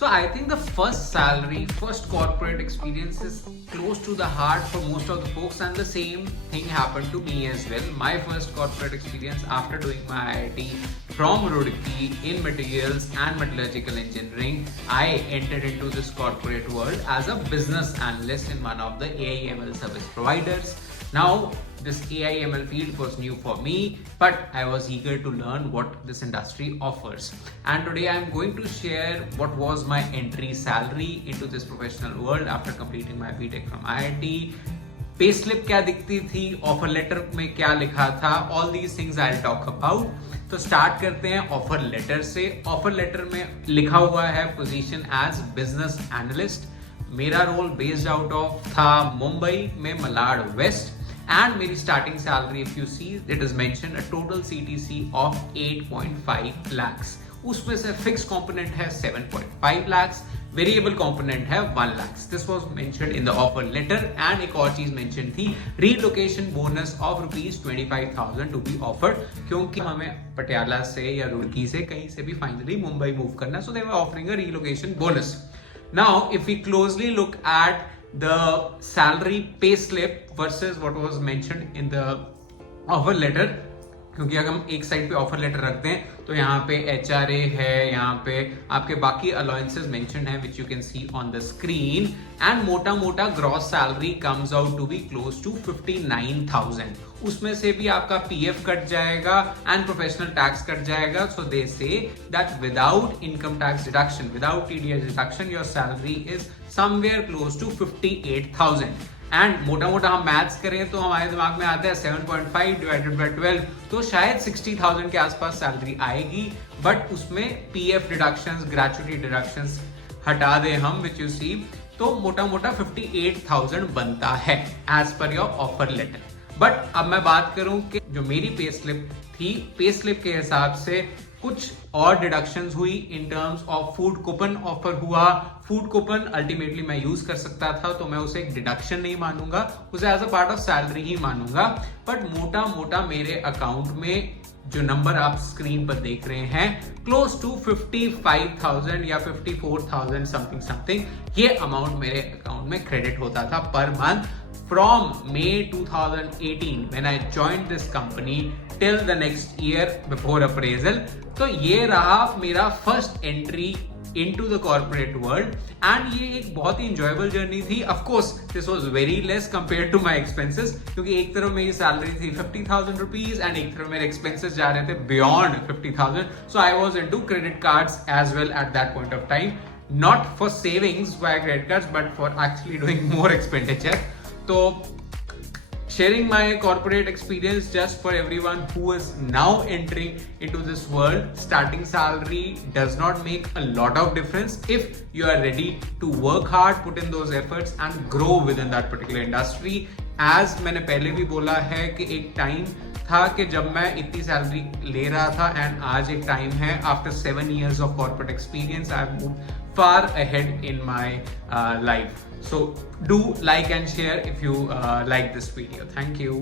So I think the first salary, first corporate experience is close to the heart for most of the folks, and the same thing happened to me as well. My first corporate experience after doing my IIT from Roorkee in materials and metallurgical engineering, I entered into this corporate world as a business analyst in one of the AI/ML service providers. Now, this AI/ML field was new for me, but I was eager to learn what this industry offers. And today I'm going to share what was my entry salary into this professional world after completing my BTech from IIT. Pay slip क्या दिखती थी, offer letter में क्या लिखा था, all these things I will talk about. तो start करते हैं ऑफर लेटर से. ऑफर लेटर में लिखा हुआ है पोजीशन एज बिजनेस एनालिस्ट. मेरा रोल बेस्ड आउट ऑफ था मुंबई में मलाड वेस्ट, and मेरी starting salary if you see it is mentioned a total CTC of 8.5 lakhs. उसमें से fixed component है 7.5 lakhs, variable component है 1 lakhs. This was mentioned in the offer letter. and एक और चीज mentioned थी relocation bonus of rupees 25,000 to be offered, क्योंकि हमें पटियाला से या रुड़की से कहीं से भी finally मुंबई move करना, so they were offering a relocation bonus. Now if we closely look at the salary pay slip versus what was mentioned in the offer letter, क्योंकि अगर हम एक साइड पे ऑफर लेटर रखते हैं तो यहाँ पे HRA है, यहाँ पे आपके बाकी अलाउंसेस मेंशन्ड हैं which you can see on the screen. And मोटा मोटा gross salary comes out to be close to 59,000. उसमें से भी आपका PF कट जाएगा एंड प्रोफेशनल टैक्स कट जाएगा. So they say that without income tax deduction, without TDS deduction, your salary is somewhere close to 58,000. And मोटा मोटा हम maths करें तो हमारे दिमाग में आता है 7.5 डिवाइडेड बाय 12, तो शायद 60,000 के आसपास सैलरी आएगी. बट उसमें PF डिडक्शंस, ग्रेचुइटी डिडक्शंस हटा दे हम विच यू सी, तो मोटा मोटा 58,000 बनता है as per your offer letter. But अब मैं बात करूं कि जो मेरी पे स्लिप थी, पे स्लिप के हिसाब से कुछ और डिडक्शंस हुई in terms of food coupon offer हुआ. फूड कूपन अल्टीमेटली मैं यूज कर सकता था, तो मैं उसे एक डिडक्शन नहीं मानूंगा, उसे as a part of salary ही मानूंगा. बट मोटा मोटा मेरे अकाउंट में जो नंबर आप स्क्रीन पर देख रहे हैं, क्लोज टू 55,000 या 54,000 समथिंग, ये अमाउंट मेरे अकाउंट में क्रेडिट होता था per month from May 2018 when I joined this company till the next year before appraisal. तो ये रहा मेरा first entry into the corporate world, and ये एक बहुत ही enjoyable journey थी. Of course this was very less compared to my expenses, क्योंकि एक तरफ मेरी सैलरी थी 50,000 rupees and एक तरफ मेरे expenses जा रहे थे beyond 50,000. So I was into credit cards as well at that point of time, not for savings via credit cards but for actually doing more expenditure. So sharing my corporate experience just for everyone who is now entering into this world. Starting salary does not make a lot of difference if you are ready to work hard, put in those efforts and grow within that particular industry. As मैंने पहले भी बोला है कि एक time था कि जब मैं इतनी सैलरी ले रहा था, एंड आज एक टाइम है after 7 years of corporate experience I have moved far ahead in my life. So do like and share if you like this video. Thank you.